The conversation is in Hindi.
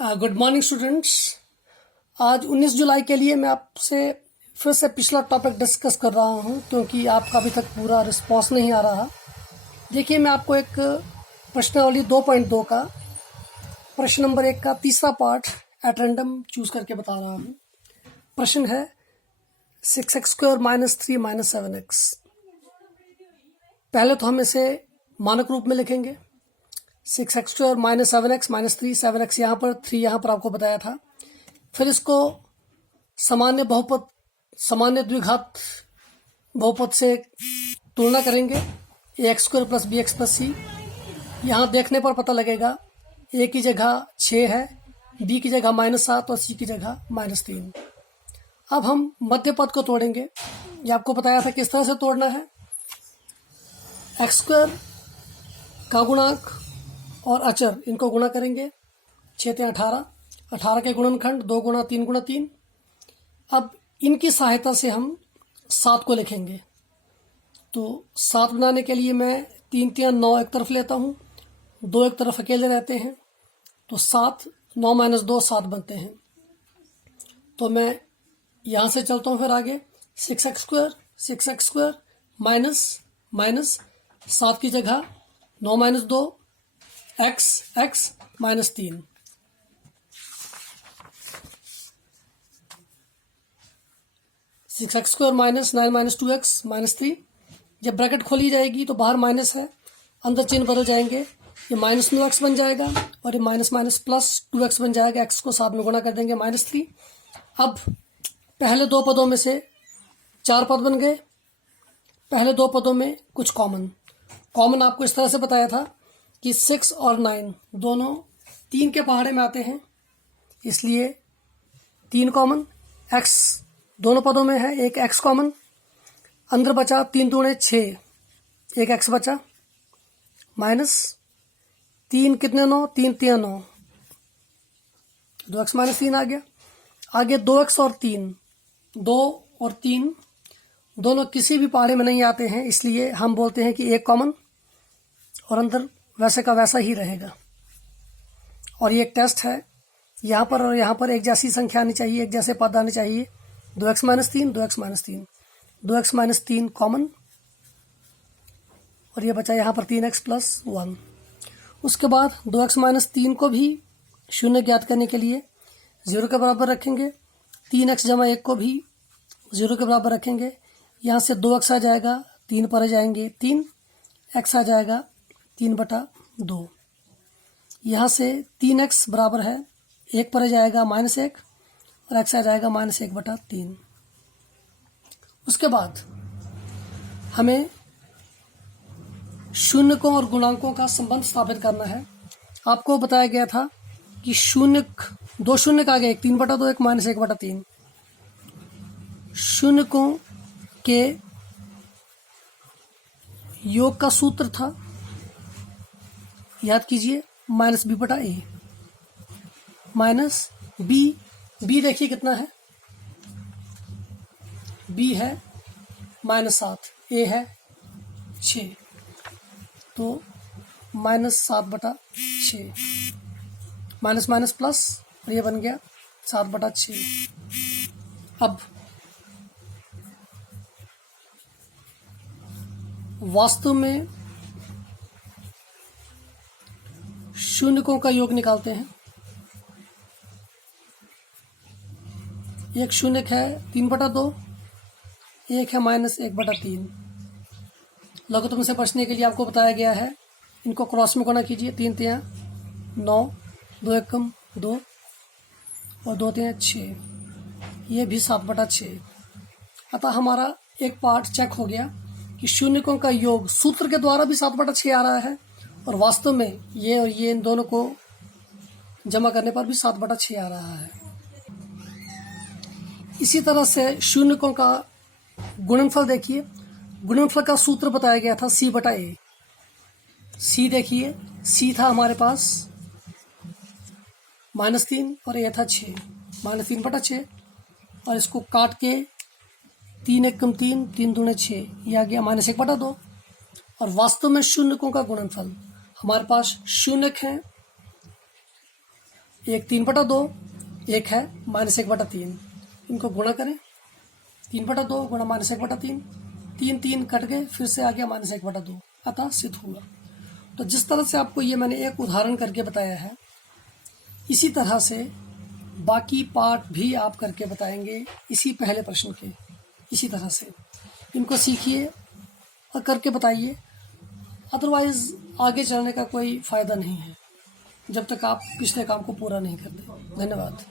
Good morning students. आज 19 जुलाई के लिए मैं आपसे फिर से पिछला टॉपिक डिस्कस कर रहा हूं क्योंकि आपका अभी तक पूरा रिस्पॉन्स नहीं आ रहा। देखिए, मैं आपको एक प्रश्नावली 2.2 का प्रश्न नंबर 1 का तीसरा पार्ट एट रैंडम चूज करके बता रहा हूं। प्रश्न है 6x² - 3 - 7x। पहले तो हम इसे मानक रूप में लिखेंगे। 6x² - 7x - 3, 7x यहाँ पर, 3 यहाँ पर आपको बताया था। फिर इसको सामान्य बहुपद, सामान्य द्विघात बहुपद से तुलना करेंगे। ax² + bx + c। यहाँ देखने पर पता लगेगा a की जगह 6 है, b की जगह -7 और c की जगह -3। अब हम मध्य पद को तोड़ेंगे। ये आपको बताया था किस तरह से तोड़ना है। x² का गुणांक और अचर इनको गुणा करेंगे। 6 × 18, 18 के गुणनखंड 2 × 3 × 3। अब इनकी सहायता से हम 7 को लिखेंगे। तो 7 बनाने के लिए मैं 3 × 9 एक तरफ लेता हूँ, 2 एक तरफ अकेले रहते हैं। तो 7, 9 - 2 7 बनते हैं। तो मैं यहाँ से चलता हूँ फिर आगे। 6x² माइनस 7 की जगह 9 - 2 x -3। (6x² - 9 - 2x -3). जब ब्रैकेट खोली जाएगी तो बाहर माइनस है, अंदर चिन्ह बदल जाएंगे। ये -9x बन जाएगा और ये माइनस प्लस 2x बन जाएगा। x को 7 में गुणा कर देंगे -3। अब पहले दो पदों में से 4 पद बन गए। पहले दो पदों में कुछ कॉमन आपको इस तरह से बताया था कि 6 और 9 दोनों 3 के पहाड़े में आते हैं, इसलिए 3 कॉमन। x दोनों पदों में है, एक x कॉमन। अंदर बचा 3 दूणे 6, एक x बचा। माइनस 3 कितने 9, 3 × 3 9, 2x - 3 आ गया। आगे 2x और 3, 2 और 3 दोनों किसी भी पहाड़े में नहीं आते हैं, इसलिए हम बोलते हैं कि एक कॉमन और अंदर वैसे का वैसा ही रहेगा। और ये एक टेस्ट है, यहाँ पर और यहाँ पर एक जैसी संख्या आनी चाहिए, एक जैसे पद आने चाहिए। 2x - 3, 2x - 3, 2x - 3 कॉमन और ये बचा यहाँ पर 3x + 1। उसके बाद 2x - 3 को भी शून्य ज्ञात करने के लिए 0 के बराबर रखेंगे। 3x = 1 को भी 0 के बराबर रखेंगे। यहाँ से 2x आ जाएगा, 3 पर जाएंगे 3, x आ जाएगा 3/2। यहाँ से 3x बराबर है 1 पर जाएगा -1 और x आ जाएगा -1/3। उसके बाद हमें शून्यकों और गुणांकों का संबंध स्थापित करना है। आपको बताया गया था कि दो शून्य का आगे 3/2, एक -1/3। शून्यकों के योग का सूत्र था, याद कीजिए, -b/a। माइनस b देखिए कितना है, b है -7, a है 6, तो -7/6। माइनस प्लस और ये बन गया 7/6। अब वास्तव में शून्यकों का योग निकालते हैं। एक शून्यक है 3/2, एक है -1/3। लघुत्तम से बचने के लिए आपको बताया गया है, इनको क्रॉस में गुणा कीजिए। 3 × 3 9, 2 × 1 2 और 2 × 3 6, ये भी 7/6। अतः हमारा एक पार्ट चेक हो गया कि शून्यकों का योग सूत्र के द्वारा भी 7/6 आ रहा है और वास्तव में ये और ये इन दोनों को जमा करने पर भी 7/6 आ रहा है। इसी तरह से शून्यकों का गुणनफल देखिए। गुणनफल का सूत्र बताया गया था c/a। c देखिए, c था हमारे पास -3 और a था 6, -3/6। और इसको काट के 3 × 1 3, 3 दूणे 6, यह आ गया -1/2। और वास्तव में शून्यकों का गुणनफल हमारे पास शून्यक हैं एक 3/2, एक है -1/3। इनको गुणा करें, 3/2 गुणा -1/3, 3 3 कट गए, फिर से आ गया -1/2, अतः सिद्ध हुआ। तो जिस तरह से आपको ये मैंने एक उदाहरण करके बताया है, इसी तरह से बाकी पार्ट भी आप करके बताएंगे इसी पहले प्रश्न के। इसी तरह से इनको सीखिए और करके बताइए, अदरवाइज आगे चलने का कोई फ़ायदा नहीं है जब तक आप पिछले काम को पूरा नहीं करते। धन्यवाद।